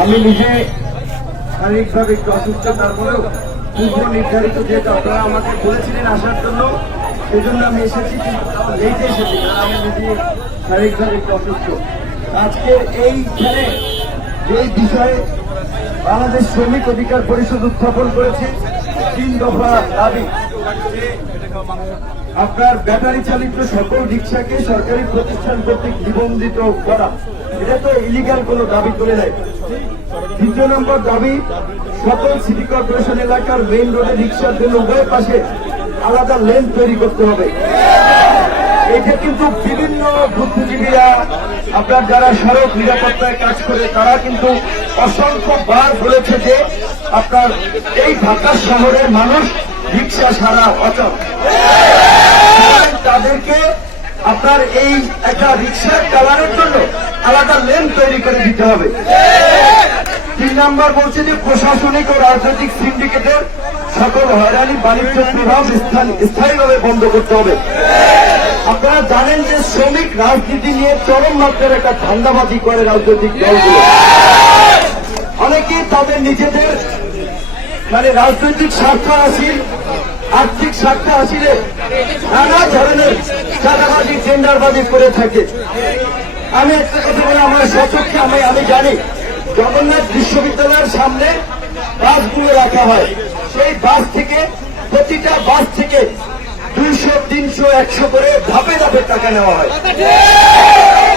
আমি নিজে শারীরিকভাবে একটু অসুস্থ, তারপরেও পূর্ব নির্ধারিত যেহেতু আপনারা আমাকে বলেছিলেন আসার জন্য, সেই জন্য আমি এসেছি। লেটে এসেছি, আমি নিজে শারীরিকভাবে একটু অসুস্থ। আজকে এইখানে যে বিষয়ে বাংলাদেশ শ্রমিক অধিকার পরিষদ উত্থাপন করেছে 3 দফা দাবি, আপনার ব্যাটারি চালিত সকল রিক্সাকে সরকারি প্রতিষ্ঠান কর্তৃক নিবন্ধিত করা, এটা তো ইলিগাল কোনো দাবি করে নাই। 2 নম্বর দাবি, সকল সিটি কর্পোরেশন এলাকার মেইন রোডে রিক্সার জন্য উভয় পাশে আলাদা লেন তৈরি করতে হবে। এটা কিন্তু বিভিন্ন বুদ্ধিজীবীরা, আপনার যারা সড়ক নিরাপত্তায় কাজ করে, তারা কিন্তু অসংখ্যবার বলেছে যে আপনার এই ঢাকা শহরের মানুষ রিক্সা ছাড়া অচল। তাদেরকে আপনার এই একটা রিক্সা চালানোর জন্য আলাদা লেন তৈরি করে দিতে হবে। 3 নম্বর বলছে যে প্রশাসনিক ও রাজনৈতিক সিন্ডিকেটের সকল হয়রানি বাণিজ্য প্রভাব স্থায়ীভাবে বন্ধ করতে হবে। আপনারা জানেন যে শ্রমিক রাজনীতি নিয়ে চরম মাত্রার একটা ধান্দাবাজি করে রাজনৈতিক দলগুলো। অনেকেই তাদের নিজেদের রাজনৈতিক স্বার্থ হাসিল, আর্থিক স্বার্থ হাসিলে নানা ধরনের চাঁদাবাজি, টেন্ডারবাজি করে থাকে। আমি একটা কথা বলে আমার সচক্ষে আমি জানি, জগন্নাথ বিশ্ববিদ্যালয়ের সামনে বাসগুলো রাখা হয়, সেই বাস থেকে প্রতিটা বাস থেকে 200, 300, 100 করে ধাপে ধাপে টাকা নেওয়া হয়।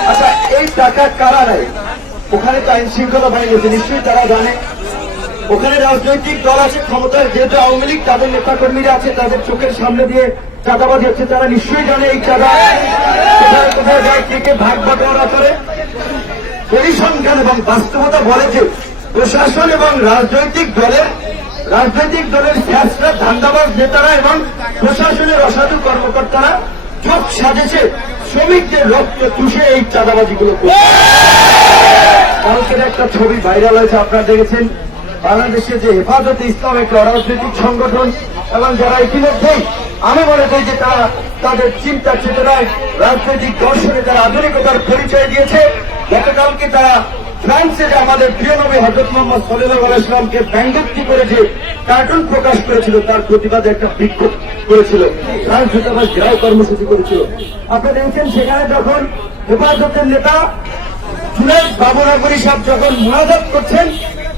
আচ্ছা, এই টাকা কারা নেয়? ওখানে তো আইন শৃঙ্খলা বাহিনী আছে, নিশ্চয়ই তারা জানে। ওখানে রাজনৈতিক দল আছে ক্ষমতায়, যেহেতু আওয়ামী লীগ, তাদের নেতা কর্মীরা আছে, তাদের চোখের সামনে দিয়ে চাঁদাবাজি হচ্ছে, তারা নিশ্চয়ই জানে এই চাঁদা কোথায় কোথায় যায়, কে কে ভাগ বাটোয়ারা করে। পরিসংখ্যান এবং বাস্তবতা বলে যে প্রশাসন এবং রাজনৈতিক দলের ফ্যাসরা, ধান্দাবাজ নেতারা এবং প্রশাসনের অসাধু কর্মকর্তারা জোট সাজেছে শ্রমিকদের রক্ত চুষে এই চাঁদাবাজিগুলো করছে। কালকের একটা ছবি ভাইরাল হয়েছে, আপনারা দেখেছেন। বাংলাদেশে যে হেফাজতে ইসলাম একটা অরাজনৈতিক সংগঠন, এবং যারা ইতিমধ্যেই আমি মনে করি যে তারা তাদের চিন্তা চেতনায় রাজনৈতিক দর্শনে তারা আধুনিকতার পরিচয় দিয়েছে। গতকালকে তারা ফ্রান্সে যে আমাদের প্রিয় নবী হযরত মুহাম্মদ সাল্লাল্লাহু আলাইহি ওয়াসাল্লামকে ব্যঙ্গোক্তি করে যে কার্টুন প্রকাশ করেছিল, তার প্রতিবাদে একটা বিক্ষোভ করেছিল, ফ্রান্স দূতাবাস ঘেরাও কর্মসূচি করেছিল। আপনারা দেখছেন সেখানে যখন হেফাজতের নেতা জুনায়েদ বাবুনগরী সাহেব যখন মুনাজাত করছেন,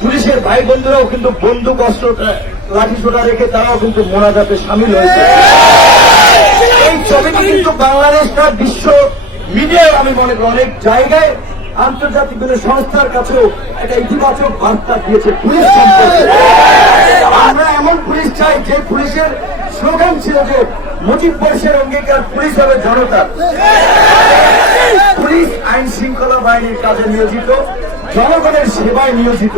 পুলিশের ভাই বন্ধুরাও কিন্তু বন্দুক, অস্ত্র, লাঠি সোটা রেখে তারাও কিন্তু মোনাজাতে সামিল হয়েছে। এই ছবিটি কিন্তু বাংলাদেশটা বিশ্ব মিডিয়ায় আমি মনে করি অনেক জায়গায় আন্তর্জাতিক সংস্থার কাছেও একটা ইতিবাচক বার্তা দিয়েছে পুলিশ সম্পর্কে। আমরা এমন পুলিশ চাই যে পুলিশের স্লোগান ছিল যে মুজিব বর্ষের অঙ্গীকার, পুলিশ হবে জনতা। পুলিশ আইন শৃঙ্খলা বাহিনীর কাজে নিয়োজিত, জনগণের সেবায় নিয়োজিত।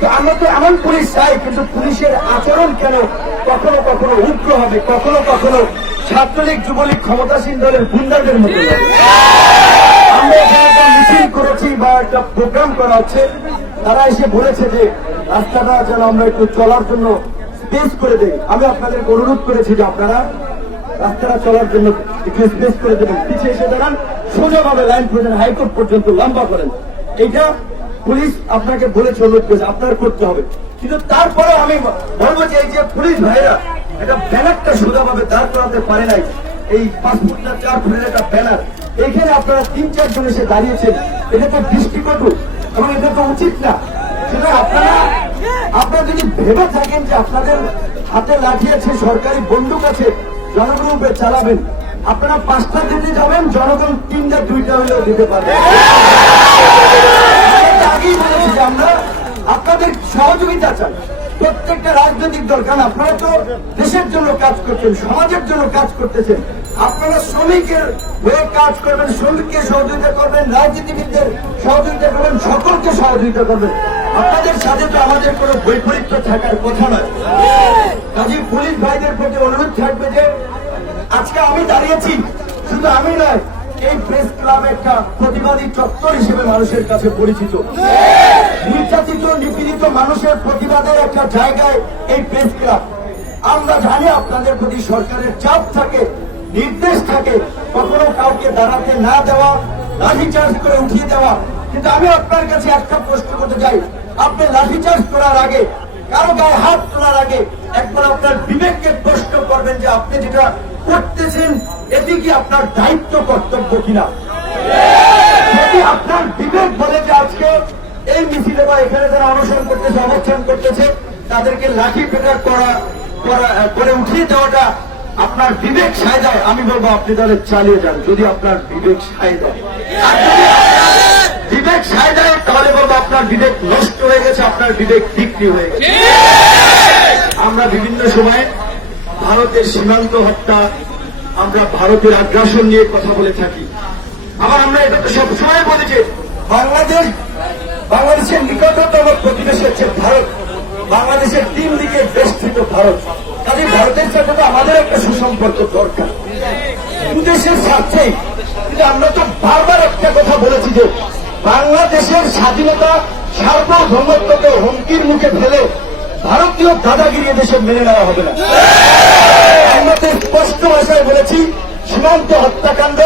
তো আমরা তো এমন পুলিশ চাই, কিন্তু পুলিশের আচরণ কেন কখনো কখনো উগ্র হবে, কখনো কখনো ছাত্রলীগ, যুবলীগ, ক্ষমতাসীন দলের গুন্ডাদের মতো। আমরা এখানে একটা মিছিল করেছি বা একটা প্রোগ্রাম করা হচ্ছে, তারা এসে বলেছে যে রাস্তাটা যেন আমরা একটু চলার জন্য স্পেস করে দেই। আমি আপনাদেরকে অনুরোধ করেছি যে আপনারা রাস্তাটা চলার জন্য একটু স্পেস করে দেবেন, পিছিয়ে এসে দাঁড়ান, সোজাভাবে লাইন পর্যন্ত, হাইকোর্ট পর্যন্ত লম্বা করেন। এইটা পুলিশ আপনাকে বলেছে, অনুরোধ করেছে, আপনার করতে হবে। কিন্তু তারপরে আমি বলবো যে এই যে পুলিশ ভাইরা এটা ব্যানারটা সোজাভাবে দাঁড় করাতে পারে নাই, এই 5 ফুট না 4 ফুটের একটা ব্যানার, এখানে আপনারা 3-4 জন এসে দাঁড়িয়েছেন, এটা তো দৃষ্টিকটু এবং এটা তো উচিত না। সেটা আপনারা যদি ভেবে থাকেন যে আপনাদের হাতে লাঠি আছে, সরকারি বন্দুক আছে, জনগণ উপরে চালাবেন, আপনারা 5টা দিতে যাবেন, জনগণ 3টা 2টা হলেও দিতে পারবেন। আগেই বলেছি যে আমরা আপনাদের সহযোগিতা চাই, প্রত্যেকটা রাজনৈতিক দল, কারণ আপনারা তো দেশের জন্য কাজ করছেন, সমাজের জন্য কাজ করতেছেন। আপনারা শ্রমিকের হয়ে কাজ করবেন, শ্রমিককে সহযোগিতা করবেন, রাজনীতিবিদদের সহযোগিতা করবেন, সকলকে সহযোগিতা করবেন। আপনাদের সাথে তো আমাদের কোনো বৈপরীত্য থাকার কথা নয়। কাজে পুলিশ ভাইদের প্রতি অনুরোধ থাকবে যে আজকে আমি দাঁড়িয়েছি, শুধু আমি নয়, এই প্রেস ক্লাব একটা প্রতিবাদী চত্বর হিসেবে মানুষের কাছে পরিচিত। নির্যাতিত, নিপীড়িত মানুষের প্রতিবাদের একটা জায়গায় এই প্রেস ক্লাব। আমরা জানি আপনাদের প্রতি সরকারের চাপ থাকে, নির্দেশ থাকে কখনো কাউকে দাঁড়াতে না দেওয়া, লাঠিচার্জ করে উঠিয়ে দেওয়া। কিন্তু আমি আপনার কাছে একটা প্রশ্ন করতে চাই, আপনি লাঠিচার্জ করার আগে, কারো গায়ে হাত তোলার আগে একবার আপনার বিবেককে প্রশ্ন করবেন যে আপনি যেটা করতেছেন এটি কি আপনার দায়িত্ব কর্তব্য কিনা। যদি আপনার বিবেক বলে যে আজকে এই মিছিলে বা এখানে যারা অনশন করতেছে, অবস্থান করতেছে, তাদেরকে লাঠি পেটার করে উঠিয়ে দেওয়াটা আপনার বিবেক সায় দেয়, আমি বলবো আপনি তাহলে চালিয়ে যান, যদি আপনার বিবেক সায় দেয়। আর যদি বিবেক সায় দেয় তাহলে বলবো আপনার বিবেক নষ্ট হয়ে গেছে, আপনার বিবেক বিক্রি হয়ে গেছে। আমরা বিভিন্ন সময়ে ভারতের সীমান্ত হত্যা, আমরা ভারতের আগ্রাসন নিয়ে কথা বলে থাকি। আবার আমরা এটা তো সবসময় বলি যে বাংলাদেশের নিকটতম প্রতিবেশী হচ্ছে ভারত, বাংলাদেশের 3 দিকে বেষ্টিত ভারত। কাজে ভারতের সাথে তো আমাদের একটা সুসম্পর্ক দরকার, দুদেশের স্বার্থেই। কিন্তু আমরা তো বারবার একটা কথা বলেছি যে বাংলাদেশের স্বাধীনতা সার্বভৌমত্বকে হুমকির মুখে ফেলে ভারতীয় দাদাগিরি দেশে মেনে নেওয়া হবে না। আমরা তো স্পষ্ট ভাষায় বলেছি সীমান্ত হত্যাকাণ্ড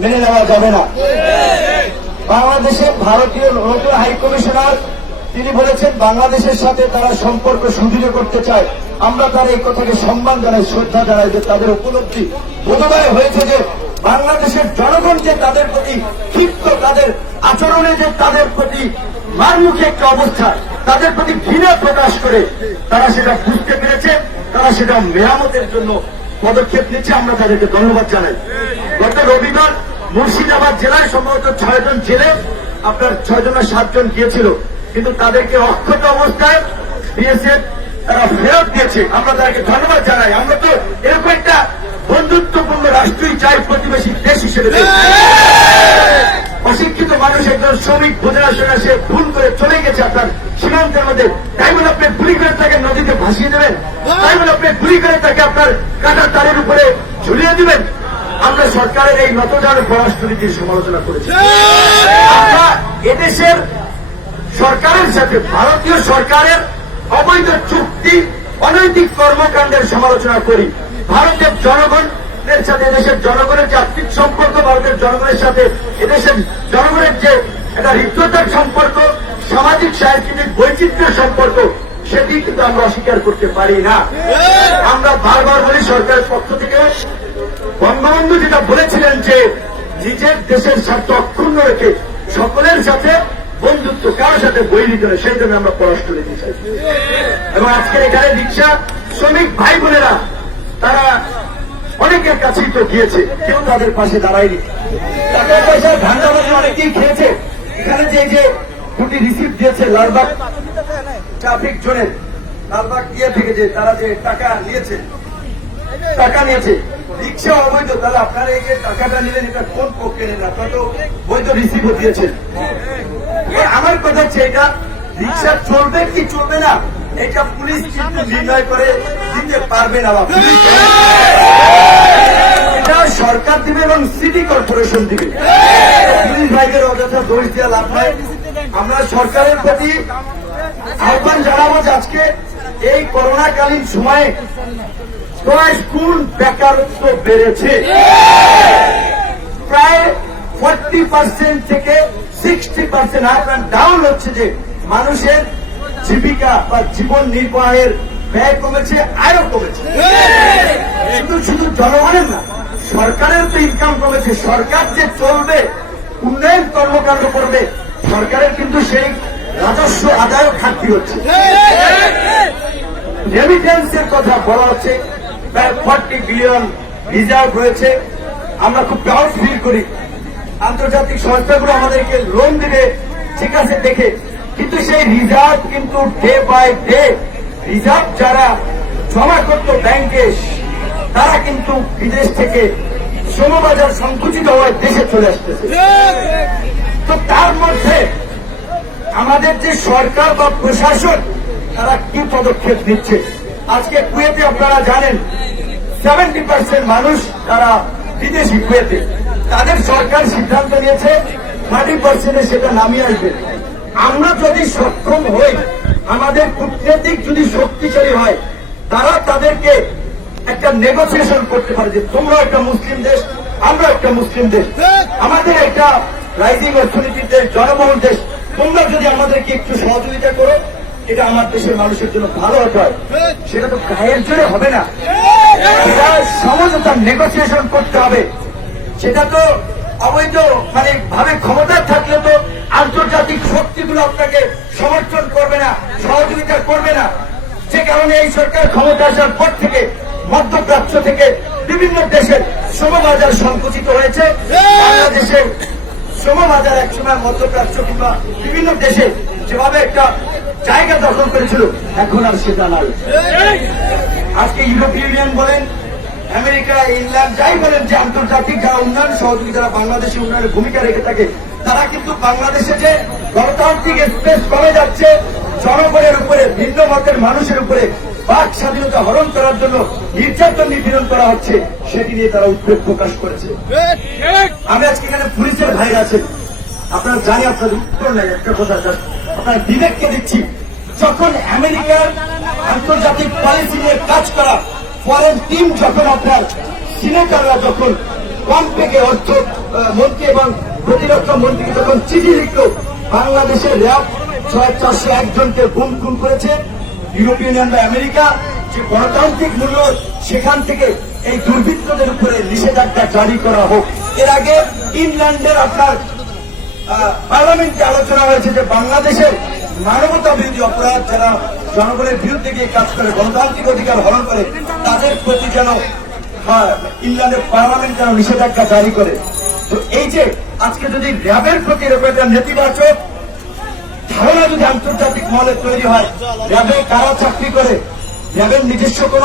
মেনে নেওয়া যাবে না। বাংলাদেশে ভারতীয় নতুন হাই কমিশনার তিনি বলেছেন বাংলাদেশের সাথে তারা সম্পর্ক সুদৃঢ় করতে চায়। আমরা তার এই কথাকে সম্মান জানাই, শ্রদ্ধা জানাই যে তাদের উপলব্ধি বোধোদয় হয়েছে যে বাংলাদেশের জনগণ যে তাদের প্রতি ক্ষিপ্ত, তাদের আচরণে যে তাদের প্রতি মারমুখী একটা অবস্থা, তাদের প্রতি ঘৃণা প্রকাশ করে তারা সেটা বুঝতে পেরেছে, তারা সেটা মেরামতের জন্য পদক্ষেপ নিচ্ছে। আমরা তাদেরকে ধন্যবাদ জানাই। গত রবিবার মুর্শিদাবাদ জেলায় সম্ভবত 6 জন জেলে আপনার 6 জন না 7 জন গিয়েছিল, কিন্তু তাদেরকে অক্ষত অবস্থায় বিএসএফ তারা ফেরত দিয়েছে। আমরা তাদেরকে ধন্যবাদ জানাই। আমরা তো এরকম একটা বন্ধুত্বপূর্ণ রাষ্ট্রই চাই প্রতিবেশী দেশ হিসেবে। অশিক্ষিত মানুষ একজন শ্রমিক বোঝার সঙ্গে সে ভুল করে চলে গেছে আপনার সীমান্তের মধ্যে, তাই বলে আপনি গুলি করে তাকে নদীতে ভাসিয়ে দেবেন? তাই বলে আপনি গুলি করে তাকে আপনার কাঁটার তারের উপরে ঝুলিয়ে দিবেন? আমরা সরকারের এই নতজানু পররাষ্ট্রনীতির সমালোচনা করেছি। আমরা এদেশের সরকারের সাথে ভারতীয় সরকারের অবৈধ চুক্তি, অনৈতিক কর্মকাণ্ডের সমালোচনা করি। ভারতের জনগণের সাথে এদেশের জনগণের যে আর্থিক সম্পর্ক, ভারতের জনগণের সাথে এদেশের জনগণের যে একটা হৃদ্যতার সম্পর্ক, সামাজিক সাংস্কৃতিক বৈচিত্র্যের সম্পর্ক, সেটি কিন্তু আমরা অস্বীকার করতে পারি না। আমরা বারবার বলি সরকারের পক্ষ থেকে, বঙ্গবন্ধু যেটা বলেছিলেন যে নিজের দেশের স্বার্থ অক্ষুণ্ণ রেখে সকলের সাথে বন্ধুত্ব, কারোর সাথে বৈরী করে, সেই জন্য আমরা পররাষ্ট্র নীতি চাই। এবং আজকের এখানে রিক্সা শ্রমিক ভাই বোনেরা তারা অনেকের কাছেই তো গিয়েছে, কেউ তাদের পাশে দাঁড়ায়নি। টাকা পয়সার ধান্দাবাজি অনেকেই খেয়েছে। এখানে যে 2টি রিসিপ্ট দিয়েছে লালবাগ ট্রাফিক জোনের, লালবাগ দিয়ে থেকে যে তারা যে টাকা নিয়েছে রিক্সা অবৈধ, তাহলে আপনারা এই যে টাকাটা নিলেন এটা কোন পক্ষে নেন? আপনারা তো বৈধ রিসিপ্ট দিয়েছেন। আমার কথা হচ্ছে এটা রিক্সা চলবে কি চলবে না এটা পুলিশ কিন্তু নির্ণয় করে দিতে পারবে না, বা এটা সরকার দিবে এবং সিটি কর্পোরেশন দিবে। পুলিশ ভাইদের অযথা দোষ দেওয়া লাভ নাই। আমরা সরকারের প্রতি আহ্বান জানাবো যে আজকে এই করোনাকালীন সময়ে 10 গুণ বেকারত্ব বেড়েছে, প্রায় 40% থেকে 60% আপ অ্যান্ড ডাউন হচ্ছে। যে মানুষের জীবিকা বা জীবন নির্বাহের ব্যয় কমেছে, আয়ও কমেছে। শুধু জনগণের না, সরকারের তো ইনকাম কমেছে। সরকার যে চলবে, উন্নয়ন কর্মকাণ্ড করবে, সরকারের কিন্তু সেই রাজস্ব আদায় ঘাটতি হচ্ছে। রেমিটেন্সের কথা বলা হচ্ছে, প্রায় 40 বিলিয়ন রিজার্ভ রয়েছে। আমরা খুব প্রাউড ফিল করি, আন্তর্জাতিক সংস্থাগুলো আমাদেরকে লোন দিবে, ঠিক আছে দেখে, কিন্তু সেই রিজার্ভ কিন্তু ডে বাই ডে রিজার্ভ যারা জমা করত ব্যাংকে, তারা কিন্তু বিদেশ থেকে শ্রমবাজার সংকুচিত হওয়ায় দেশে চলে আসতেছে। তো তার মধ্যে আমাদের যে সরকার বা প্রশাসন তারা কি পদক্ষেপ নিচ্ছে? আজকে কুয়েতে আপনারা জানেন 70% মানুষ তারা বিদেশি কুয়েতে, তাদের সরকার সিদ্ধান্ত নিয়েছে 30% সেটা নামিয়ে আসবে। আমরা যদি সক্ষম হই, আমাদের কূটনৈতিক যদি শক্তিশালী হয়, তারা তাদেরকে একটা নেগোসিয়েশন করতে পারে যে তোমরা একটা মুসলিম দেশ, আমরা একটা মুসলিম দেশ, আমাদের একটা রাইজিং অর্থনীতির দেশ, জনবহুল দেশ, তোমরা যদি আমাদেরকে একটু সহযোগিতা করো, এটা আমার দেশের মানুষের জন্য ভালো হতে হয়। সেটা তো গায়ের জোরে হবে না, সেটা সমঝোতা নেগোসিয়েশন করতে হবে। সেটা তো অবৈধ ভাবে ক্ষমতা থাকলে তো আন্তর্জাতিক শক্তিগুলো আপনাকে সমর্থন করবে না, সহযোগিতা করবে না। যে কারণে এই সরকার ক্ষমতা আসার পর থেকে মধ্যপ্রাচ্য থেকে বিভিন্ন দেশের শ্রমবাজার সংকুচিত হয়েছে। বাংলাদেশের শ্রমবাজার একসময় মধ্যপ্রাচ্য কিংবা বিভিন্ন দেশে যেভাবে একটা জায়গা দখল করেছিল, এখন আর সেটা নাই। আজকে ইউরোপীয় ইউনিয়ন বলেন, আমেরিকা, ইংল্যান্ড যাই বলেন, যে আন্তর্জাতিক যারা উন্নয়ন সহযোগী যারা বাংলাদেশের উন্নয়নের ভূমিকা রেখে থাকে, তারা কিন্তু বাংলাদেশে যে গণতান্ত্রিক স্পেস কমে যাচ্ছে, জনগণের উপরে, ভিন্ন মতের মানুষের উপরে বাক স্বাধীনতা হরণ করার জন্য নির্যাতন নিপীড়ন করা হচ্ছে, সেটি নিয়ে তারা উদ্বেগ প্রকাশ করেছে। আমি আজকে এখানে পুলিশের ভাইরা আছেন, আপনারা জানি আপনাদের উত্তর নেই, একটা কথা আপনার বিবেককে দিচ্ছি। যখন আমেরিকার আন্তর্জাতিক পলিসি নিয়ে কাজ করা ফরেন টিম, যখন আপনার সিনেটররা যখন পম্পেকে অর্থ মন্ত্রী এবং প্রতিরক্ষা মন্ত্রীকে যখন চিঠি লিখল, বাংলাদেশের র্যাব 401 জনকে গুম খুন করেছে, ইউরোপীয় ইউনিয়ন বা আমেরিকা যে গণতান্ত্রিক মূল্য, সেখান থেকে এই দুর্বৃত্তদের উপরে নিষেধাজ্ঞা জারি করা হোক। এর আগে ইংল্যান্ডের আপনার পার্লামেন্টে আলোচনা হয়েছে যে বাংলাদেশের মানবতা বিরোধী অপরাধ যারা জনগণের বিরুদ্ধে গিয়ে কাজ করে, গণতান্ত্রিক অধিকার হরণ করে, তাদের প্রতি যেন ইংল্যান্ডের পার্লামেন্ট যেন নিষেধাজ্ঞা জারি করে। তো এই যে আজকে যদি র্যাবের প্রতি এরকম একটা নেতিবাচক ধারণা যদি আন্তর্জাতিক মহলে তৈরি হয়, র্যাবে কারা চাকরি করে, র্যাবের নিজস্ব কোন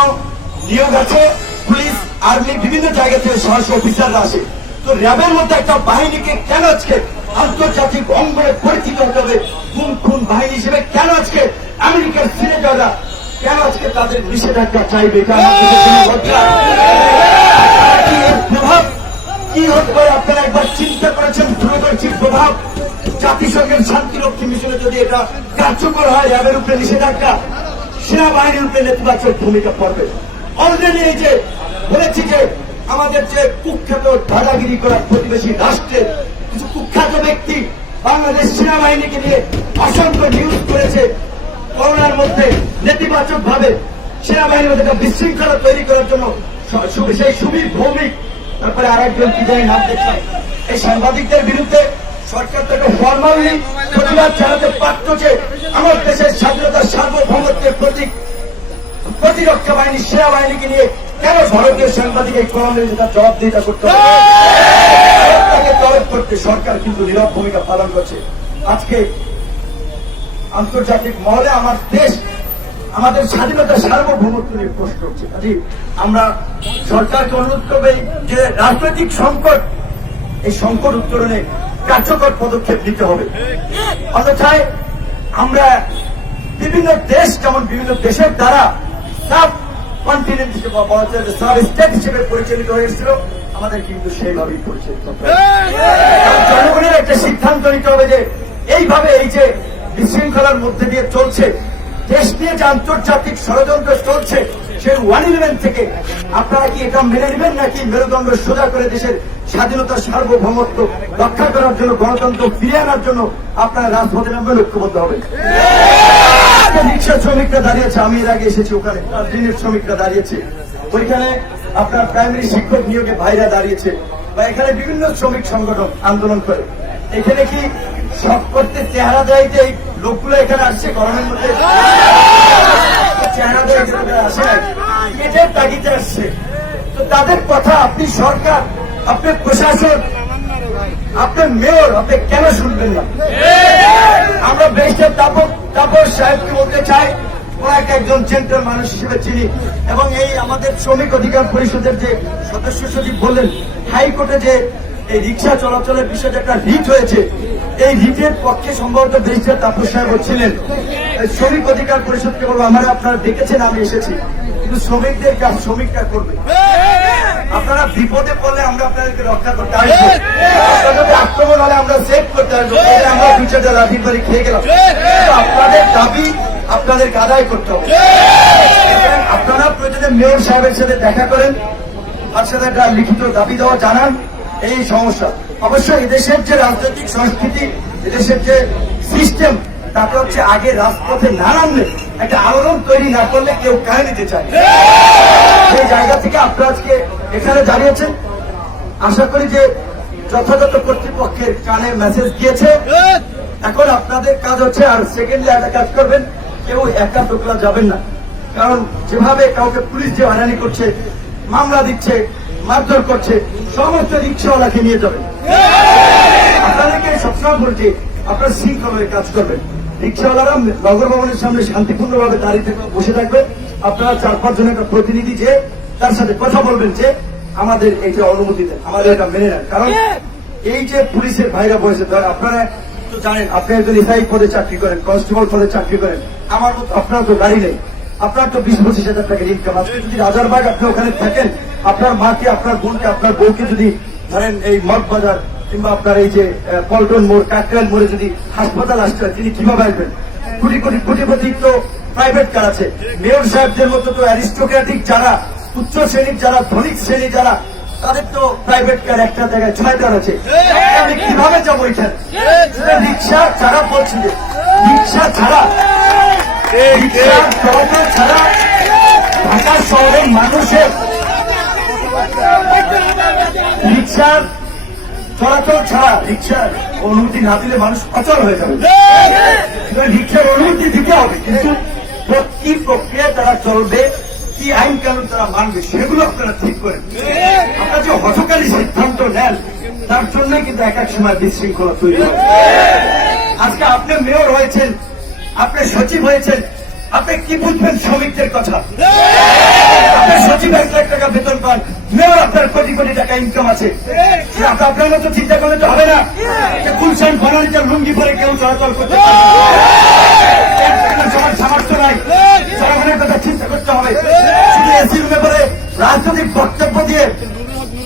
নিয়োগ আছে, পুলিশ, আর্মি, বিভিন্ন জায়গা থেকে সহস্র অফিসাররা আসে, তো র্যাবের মধ্যে একটা বাহিনীকে কেন আজকে আন্তর্জাতিক অঙ্গনে পরিচিত হতে হবে গুম খুন বাহিনী হিসেবে? কেন আজকে আমেরিকার সিনেটররা কেন আজকে তাদের নিষেধাজ্ঞা চাইবে? প্রভাব কি হতে পারে আপনারা একবার চিন্তা করেছেন? দূরদর্শী প্রভাব জাতিসংঘের শান্তিরক্ষী মিশনে যদি এটা কার্যকর হয়, র্যাবের উপরে নিষেধাজ্ঞা সেনাবাহিনীর উপরে নেতিবাচক ভূমিকা পড়বে। অলরেডি এই যে বলেছি যে আমাদের যে কুখ্যাত দাদাগিরি করার প্রতিবেশী রাষ্ট্রের কিছু কুখ্যাত ব্যক্তি বাংলাদেশ সেনাবাহিনীকে নিয়ে অসংখ্য নিউজ করেছে, করোনার মধ্যে নেতিবাচক ভাবে সেনাবাহিনীর মধ্যে একটা বিশৃঙ্খলা তৈরি করার জন্য সেই সুবীর ভৌমিক, তারপরে আরেকজন কি জানি নাম দেখলাম, এই সাংবাদিকদের বিরুদ্ধে সরকার তাকে ফরমালি প্রতিবাদ জানাতে পারত যে আমার দেশের স্বাধীনতার সার্বভৌমত্বের প্রতীক প্রতিরক্ষা বাহিনী সেনাবাহিনীকে নিয়ে কেন ভারতীয় সাংবাদিক এই কলমে তার জবাবদিহিতা করতে হবে? তাকে তলব করতে সরকার কিন্তু নীরব ভূমিকা পালন করছে। আজকে আন্তর্জাতিক মহলে আমার দেশ, আমাদের স্বাধীনতার সার্বভৌমত্ব নিয়ে প্রশ্ন হচ্ছে। কাজে আমরা সরকারকে অনুরোধ করবে যে রাজনৈতিক সংকট, এই সংকট উত্তরণে কার্যকর পদক্ষেপ নিতে হবে। অন্যথায় আমরা বিভিন্ন দেশ, যেমন বিভিন্ন দেশের দ্বারা সাব কন্টিনেন্ট হিসেবে বলা যায় সাব স্টেট হিসেবে পরিচালিত হয়েছিল, আমাদের কিন্তু সেইভাবেই পরিচালিত হবে। জনগণের একটা সিদ্ধান্ত নিতে হবে যে এইভাবে এই যে বিশৃঙ্খলার মধ্যে দিয়ে চলছে, দেশ নিয়ে যে আন্তর্জাতিক ষড়যন্ত্র চলছে, সেই 111 থেকে আপনারা কি এটা মেনে নেবেন, নাকি মেরুদণ্ড সোজা করে দেশের স্বাধীনতার সার্বভৌমত্ব রক্ষা করার জন্য, গণতন্ত্র ফিরিয়ে আনার জন্য আপনারা রাজপথে নামবেন, ঐক্যবদ্ধ হবেন? রিক্সা শ্রমিকরা দাঁড়িয়েছে, আমি এর আগে এসেছি, ওখানে ট্রেনের শ্রমিকরা দাঁড়িয়েছে, ওইখানে আপনার প্রাইমারি শিক্ষক নিয়োগে ভাইরা দাঁড়িয়েছে, বা এখানে বিভিন্ন শ্রমিক সংগঠন আন্দোলন করে। এখানে কি সব করতে চেহারা দেয় যে এই লোকগুলো এখানে আসছে গরমের মধ্যে? চেহারা দেয় আসে না, পেটের তাগিদে আসছে। তো তাদের কথা আপনি সরকার, আপনি প্রশাসন, আপনার মেয়র, আপনি কেন শুনবেন না? আমরা ব্যারিস্টার তাপস সাহেবকে বলতে চাই, ওনাকে একজন জেন্টাল মানুষ হিসেবে চিনি, এবং এই আমাদের শ্রমিক অধিকার পরিষদের যে সদস্য সচিব বললেন, হাইকোর্টে যে এই রিক্সা চলাচলের বিষয়ে একটা রিট হয়েছে, এই রিটের পক্ষে সম্ভবত ব্যারিস্টার তাপস সাহেব ছিলেন। শ্রমিক অধিকার পরিষদকে বলবো, আমরা আপনারা দেখেছেন, আমি এসেছি, কিন্তু শ্রমিকদের কাজ শ্রমিকরা করবে। আপনারা বিপদে পড়লে আমরা আপনাদেরকে রক্ষা করতে আসবো, আপনাদের আক্রমণ হলে আমরা সেভ করতে আসবো, আমরা 2-4টা লাঠির বাড়ি খেয়ে গেলাম। আপনাদের দাবি আপনাদেরকে আদায় করতে হবে। আপনারা প্রয়োজনে মেয়র সাহেবের সাথে দেখা করেন, তার সাথে একটা লিখিত দাবি দেওয়া জানান। এই সমস্যা অবশ্যই এদেশের যে রাজনৈতিক সংস্কৃতি, এদেশের যে সিস্টেম, তাতে হচ্ছে আগে রাজপথে না নামলে, একটা আলোড়ন তৈরি না করলে কেউ কানে নিতে চায়। সেই জায়গা থেকে আপনারা আজকে এখানে দাঁড়িয়েছেন, আশা করি যে যথাযথ কর্তৃপক্ষের কানে মেসেজ গিয়েছে। এখন আপনাদের কাজ হচ্ছে আর সেকেন্ডে একটা কাজ করবেন, কেউ একা টোকলা যাবেন না। কারণ যেভাবে কাউকে পুলিশ যে হয়রানি করছে, মামলা দিচ্ছে, মারধর করছে, সমস্ত রিক্সাওয়ালাকে নিয়ে যাবেন। আপনাদেরকে সবসময় বলছি আপনারা শৃঙ্খলা হয়ে কাজ করবেন। রিক্সাওয়ালারা নগর ভবনের সামনে শান্তিপূর্ণভাবে দাঁড়িয়ে বসে থাকবে। আপনারা 4-5 জনের একটা প্রতিনিধি যে তার সাথে কথা বলবেন যে আমাদের এইটা অনুমতি দেন, আমাদের এটা মেনে নেন। কারণ এই যে পুলিশের ভাইরা বসে, আপনারা তো জানেন, আপনি একজন এসআই পদে চাকরি করেন, কনস্টেবল পদে চাকরি করেন, আমার মতো আপনার তো গাড়ি নেই, আপনার তো 20-25 হাজার টাকার ইনকাম। আপনি যদি রাজারবাগ আপনি ওখানে থাকেন, আপনার মাকে, আপনার বোনকে, আপনার বউকে যদি ধরেন এই মগ বাজার কিংবা আপনার এই যে পল্টন মোড়, কাকরাইল মোড়ে যদি হাসপাতাল আসতে হয়, তিনি কিভাবে আসবেন? কোটি কোটি কোটিপতি তো প্রাইভেট কার আছে। মেয়র সাহেবদের মতো তো অ্যারিস্টোক্রেটিক যারা, উচ্চ শ্রেণীর যারা, ধনিক শ্রেণী যারা, তাদের তো প্রাইভেট কার একটা জায়গায় 6টার আছে। আমি কিভাবে যাবো এখানে? রিক্সা ছাড়া বলছি যে রিক্সা ছাড়া, ছাড়া ঢাকা শহরের মানুষের রিক্সার চলাচল ছাড়া, রিক্সার অনুমতি না দিলে মানুষ অচল হয়ে যাবে। রিক্সার অনুমতি দিতে হবে, কিন্তু কি প্রক্রিয়া তারা চলবে, কি আইন কানুন তারা মানবে, সেগুলো আপনারা ঠিক করেন। আপনারা যে হঠকারী সিদ্ধান্ত নেন, তার জন্যই কিন্তু এক এক সময় বিশৃঙ্খলা তৈরি হয়। আজকে আপনি মেয়র হয়েছেন, আপনি সচিব হয়েছেন, আপনি কি বুঝবেন শ্রমিকদের কথা? আপনি সচিব 1 লাখ টাকা বেতন পান, মেয়র আপনার কোটি কোটি টাকা ইনকাম আছে। আপনার মতো চিন্তা করলে তো হবে না যে গুলশান বনানীতে লুঙ্গি পরে কেউ চলাচল করতে সবার সামর্থ্য নাই। জনগণের কথা চিন্তা করতে হবে। শুধু এসি রুমে পরে রাজনৈতিক বক্তব্য দিয়ে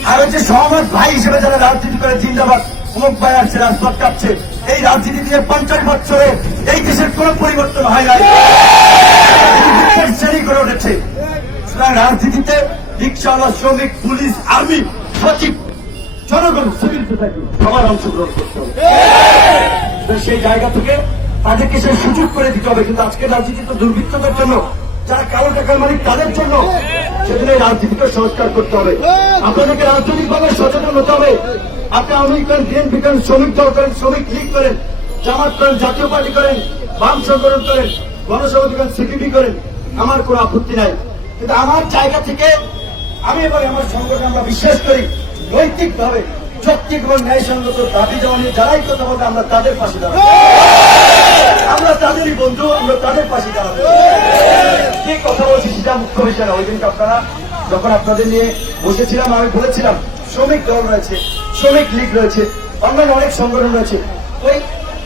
আর হচ্ছে সহমত ভাই হিসেবে যারা রাজনীতি করে, জিন্দাবাদ অমুক ভাই আসছে, রাজপথ কাঁপছে, এই রাজনীতি দিয়ে 50 বছরে এই দেশের কোন পরিবর্তন হয় নাই, শ্রেণী করে উঠেছে। সুতরাং রাজনীতিতে রিক্সাওয়ালা, শ্রমিক, পুলিশ, আর্মি, সচিব, জনগণ, সিভিল সোসাইটি সবার অংশগ্রহণ করতে হবে। সেই জায়গা থেকে তাদেরকে সেই সুযোগ করে দিতে হবে। কিন্তু আজকে রাজনীতি তো দুর্বৃত্তদের জন্য, যারা কালো টাকার মালিক তাদের জন্য। সেজন্য এই রাজনীতিকে সংস্কার করতে হবে। আপনাদেরকে রাজনৈতিকভাবে সচেতন হতে হবে। আপনি আওয়ামী লীগ করেন, বিএনপি করেন, শ্রমিক দল করেন, শ্রমিক লীগ করেন, জামাত করেন, জাতীয় পার্টি করেন, বাম সংগঠন করেন, গণসংহতি করেন, সিপিবি করেন, আমার কোনো আপত্তি নাই। কিন্তু আমার জায়গা থেকে আমি এবং আমার সংগঠন আমরা বিশ্বাস করি নৈতিকভাবে যৌক্তিক এবং ন্যায়সঙ্গত দাবি দেওয়া নিয়ে যারাই কথা বলবে আমরা তাদের পাশে দাঁড়াবো। আমরা তাদেরই বন্ধু, আমরা তাদের পাশে দাঁড়াবো। কি কথা বলছি সেটা মুখ্য বিষয় না। ওই দিনকে আপনারা যখন আপনাদের নিয়ে বসেছিলাম, আমি বলেছিলাম শ্রমিক দল রয়েছে, শ্রমিক লীগ রয়েছে, অন্যান্য অনেক সংগঠন রয়েছে। ওই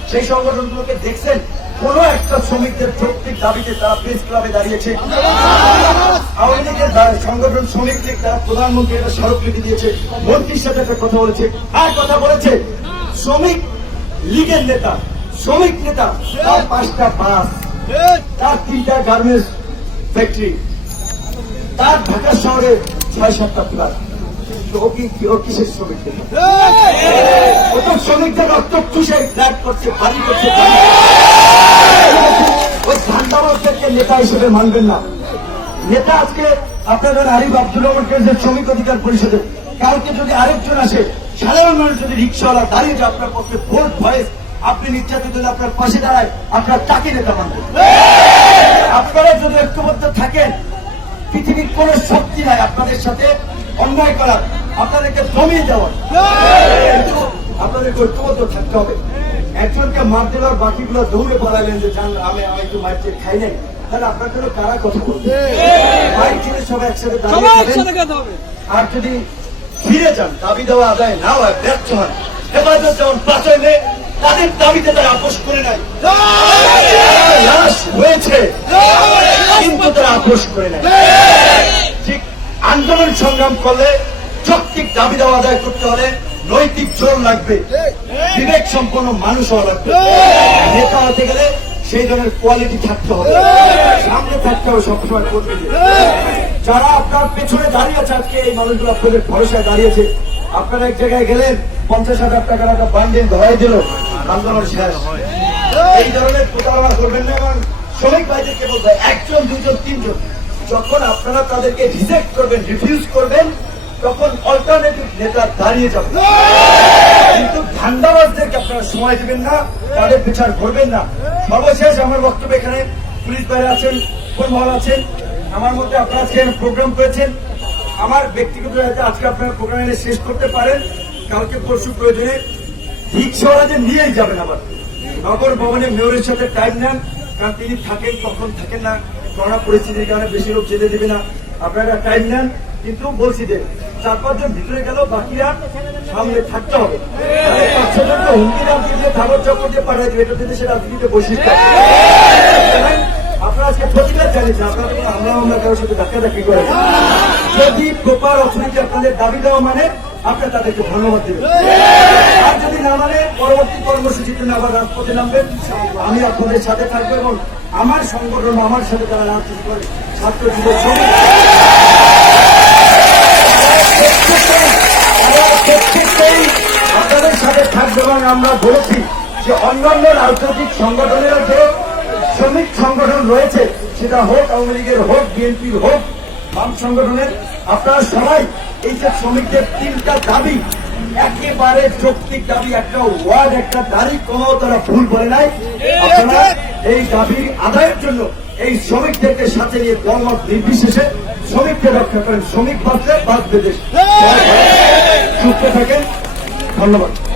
সেই সংগঠনগুলোকে দেখছেন কোন একটা শ্রমিকদের যৌক্তিক দাবিতে তারা প্রেস ক্লাবে দাঁড়িয়েছে? আওয়ামী লীগের সংগঠন শ্রমিক লীগ তারা প্রধানমন্ত্রী একটা স্মারকলিপি দিয়েছে, মন্ত্রীর সাথে একটা কথা বলেছে, আর কথা বলেছে শ্রমিক লীগের নেতা, শ্রমিক নেতা, তার 5টা বাস, তার 3টা গার্মেন্টস ফ্যাক্টরি, তার ঢাকা শহরে 6-7টা ফ্ল্যাট। ও কিসের শ্রমিক? ও তো শ্রমিকদের রক্ত চুষে ফ্ল্যাট করছে, বাড়ি করছে। ওই ধান্দাবাজদেরকে নেতা হিসেবে মানবেন না। নেতা আজকে আপনারা আরিফ আব্দুল রহমানকে যে শ্রমিক অধিকার পরিষদে, কালকে যদি আরেকজন আসে, সাধারণ মানুষ যদি রিক্সাওয়ালা দাঁড়িয়ে যে আপনার পক্ষে ভোট ভয়েস, আপনি নির্যাতিত হলে আপনার পাশে দাঁড়ায়, আপনার তাকে নেতা মানবেন। আপনারা যদি ঐক্যবদ্ধ থাকেন, পৃথিবীর কোন শক্তি নাই আপনাদের সাথে অন্যায় করার, আপনাদেরকে দমিয়ে দেওয়ার। কিন্তু আপনাদেরকে ঐক্যবদ্ধ থাকতে হবে। একজনকে মার দিলার বাকিগুলো দৌড়ে পড়ালেন যে আমি একটু মার চেয়ে খাই নাই, তাহলে আপনার জন্য কারা কথা বলবে? মাইক ছেড়ে সবাই একসাথে দাঁড়িয়ে যাবেন। আর যদি ফিরে যান, দাবি দেওয়া আদায় না হয়, ব্যর্থ হন, হেফাজত যেমন 5 মে তাদের দাবিতে তারা আপোষ করে নাই, লাশ হয়েছে কিন্তু তারা আপোষ করে নাই। ঠিক আন্দোলন সংগ্রাম করলে, যৌক্তিক দাবি দেওয়া আদায় করতে হলে নৈতিক জোর লাগবে, বিবেক সম্পন্ন মানুষ হওয়া লাগবে। নেতা হতে গেলে সেই ধরনের কোয়ালিটি থাকতে হবে, সামনে থাকতে হবে সবসময় কর্মীদের। যারা আপনার পেছনে দাঁড়িয়ে আছে, আজকে এই মানুষগুলো আপনাদের ভরসায় দাঁড়িয়েছে, আপনারা এক জায়গায় গেলেন 50,000 টাকার একটা বান্ডিল ধরাই দিল, আন্দোলন শেষ। এই ধরনের প্রতারণা করবেন না। এবং শ্রমিক ভাইদেরকে বলতে হয়, 1 জন 2 জন 3 জন যখন আপনারা তাদেরকে রিজেক্ট করবেন, রিফিউজ করবেন, তখন অল্টারনেটিভ নেতা দাঁড়িয়ে যাবে। কিন্তু ধান্দাবাজদেরকে আপনারা সময় দেবেন না, তাদের বিচার করবেন না। সর্বশেষ আমার বক্তব্য, এখানে পুলিশ ভাইরা আছেন, মহল আছেন, আমার মধ্যে আপনারা আজকে প্রোগ্রাম করেছেন। আমার ব্যক্তিগত আজকে আপনারা প্রোগ্রাম এনে শেষ করতে পারেন, কালকে পরশু প্রয়োজনে রিক্সাওয়ালাদের নিয়েই যাবেন। আবার নগর ভবনে মেয়রের সাথে টাইম নেন, কারণ তিনি থাকেন, কখন থাকেন না, করোনা পরিস্থিতির কারণে বেশি লোক যেতে দেবে না, আপনারা টাইম নেন। কিন্তু বলছি যে 4-5 জন ভিতরে গেল, বাকিরা সামনে থাকতে হবে। 5-6 জনকে হুমকি দাম দিয়ে ধাবর চক্কর দিয়ে পাঠিয়ে দেবে, এটা দেশের রাজনীতিতে বৈশিষ্ট্য। আপনারা আজকে প্রতিবাদ জানিয়েছেন, আপনারা আমরা কারোর সাথে ধাক্কাধাক্কি করে যদি প্রপার অথরিটি আপনাদের দাবি দেওয়া মানে আপনার তাদেরকে ধন্যবাদ দেবেন। আর যদি না মানে পরবর্তী কর্মসূচির জন্য আবার রাজপথে নামবেন, আমি আপনাদের সাথে থাকবো। এবং আমার সংগঠন, আমার সাথে যারা রাজনীতি করে, ছাত্র যুবক প্রত্যেককেই আপনাদের সাথে থাকবে। এবং আমরা বলেছি যে অন্যান্য রাজনৈতিক সংগঠনের যে শ্রমিক সংগঠন রয়েছে, সেটা হোক আওয়ামী লীগের, হোক বিএনপির, হোক বাম সংগঠনের, আপনারা সবাই এই যে শ্রমিকদের 3টা দাবি, একেবারে যৌক্তিক দাবি, একটা ওয়ার্ড, একটা তারিখ কোনো তারা ভুল বলে নাই। আপনারা এই দাবির আদায়ের জন্য এই শ্রমিকদেরকে সাথে নিয়ে দলমত নির্বিশেষে শ্রমিককে রক্ষা করেন। শ্রমিক বাঁচলে বাঁচবে দেশ। সুস্থ থাকেন, ধন্যবাদ।